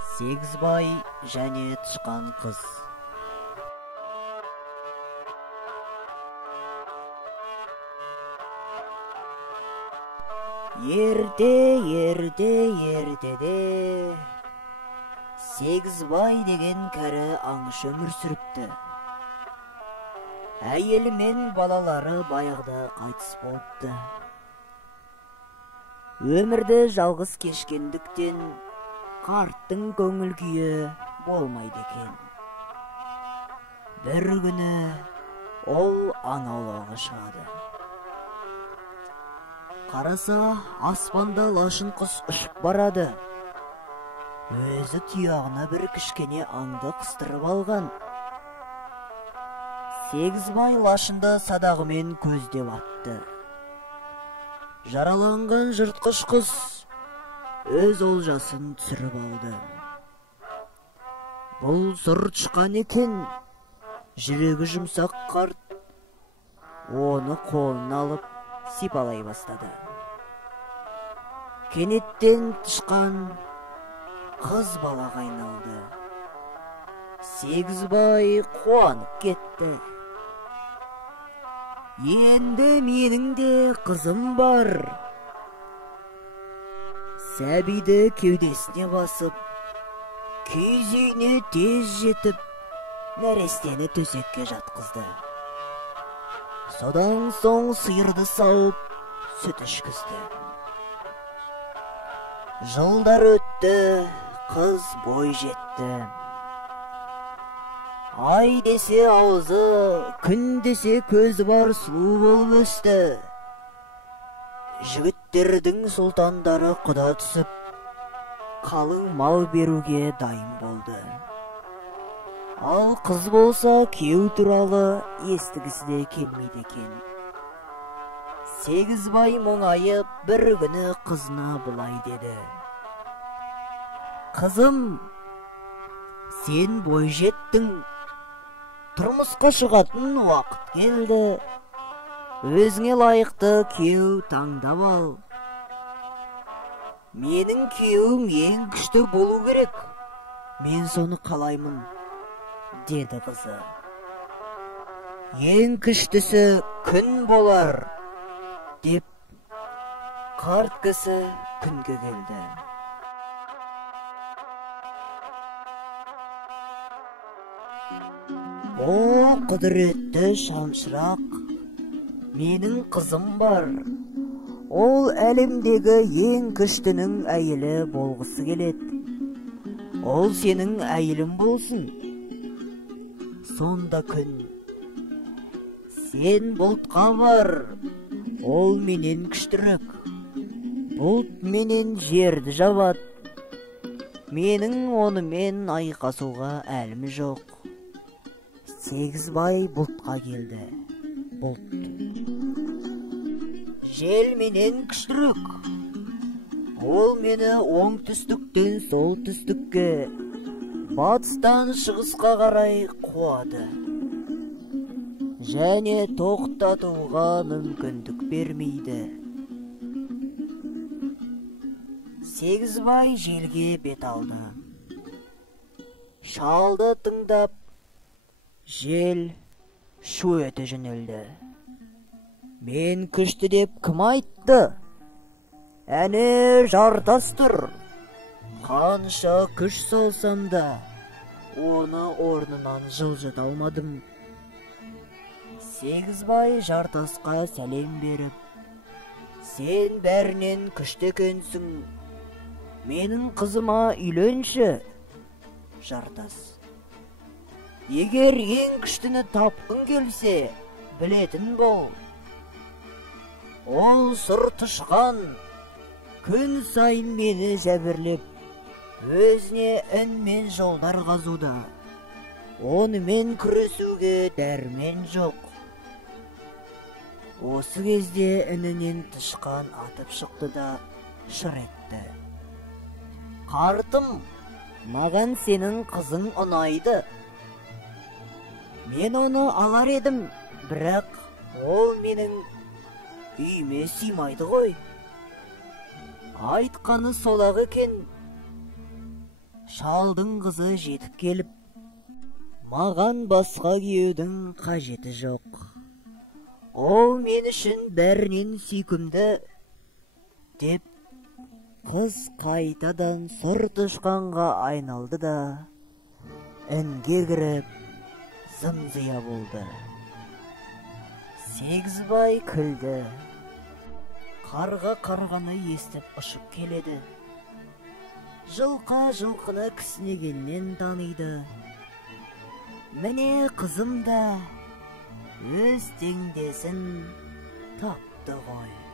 Сегізбай және тышқан қыз. Ертеде Сегізбай деген кәрі аңшы өмір сүріпті. Әйелі мен балалары баяғыда қайтыс болыпты. Өмірді жалғыз кешкендіктен қарттың көңіл күйі болмайды екен. Бір күні ол аң аулауға шығады. Қараса, аспанда лашын құс ұшып барады. Өзі тұяғына бір кішкене аңды қыстырып алған. Сегізбай лашынды садағымен көздеп атты. Жараланған жыртқыш құс өз олжасын түсіріп алды. Бұл сұр тышқан екен. Жүрегі жұмсақ қарт оны қолына алып сипалай бастады. Кенеттен тышқан қыз балаға айналды. Сегізбай қуанып кетті. Енді менің де қызым бар. Сәбиді кеудесіне басып, киіз үйіне тез жетіп, нәрестені төсекке жатқызды. Содан соң сиырды сауып, сүт ішкізді. Жылдар өтті, қыз бой жетті. Ай десе аузы, күн десе көзі бар сұлу болып өсті. Жігіттердің сұлтандары құда түсіп, қалың мал беруге дайын болды. Ал қыз болса күйеу туралы естігісі де келмейді екен. Сегізбай мұңайып бір күні қызына бұлай деді. Қызым, сен бой жеттің. Тұрмысқа шығатын уақыт келді. Өзіңе лайықты күйеу таңдап ал. Менің күйеуім ең күшті болу керек. Мен соны қалаймын, деді қызы. Ең күштісі күн болар, деп қарт кісі күнге келді. О, құдіретті шамшырақ, менің қызым бар. Ол әлемдегі ең күштінің әйелі болғысы келеді. Ол сенің әйелің болсын. Сонда күн, сен бұлтқа бар. Ол менен күштірек. Бұлт менен жерді жабады. Менің онымен айқасуға әлім жоқ. Сегізбай бұлтқа келді. Бұлт. Жел менен күштірек. Ол мені оңтүстіктен солтүстікке, батыстан шығысқа қарай қуады. Және тоқтатуға мүмкіндік бермейді. Сегізбай желге бет алды. Шалды тыңдап, жел шу ете жөнелді. Мен күшті деп кім айтты? Әне жартас тұр. Қанша күш салсам да, оны орнынан жылжыта алмадым. Сегізбай жартасқа сәлем беріп, сен бәрінен күшті екенсің. Менің қызыма үйленші, жартас. Егер ең күштіні тапқың келсе, білетін бол. Ол сұр тышқан күн сайын мені жәбірлеп, өзіне үнмен жолдар қазуда. Онымен күресуге дәрмен жоқ. Осы кезде інінен тышқан атып шықты да шыр етті. Қартым, маған сенің қызың ұнайды. Мен оны алар едім, бірақ ол менің үйіме сыймайды ғой. Айтқаны сол-ақ екен. шалдың қызы жетіп келіп, маған басқа күйеудің қажеті жоқ. Ол мен үшін бәрінен сүйкімді, деп қыз қайтадан сұр тышқанға айналды да інге кіріп зым-зия болды. Сегізбай күлді. Қарға қарғаны естіп ұшып келеді. Жылқы жылқыны кісінегеннен таниды. Міне қызым да өз теңдесін тапты ғой.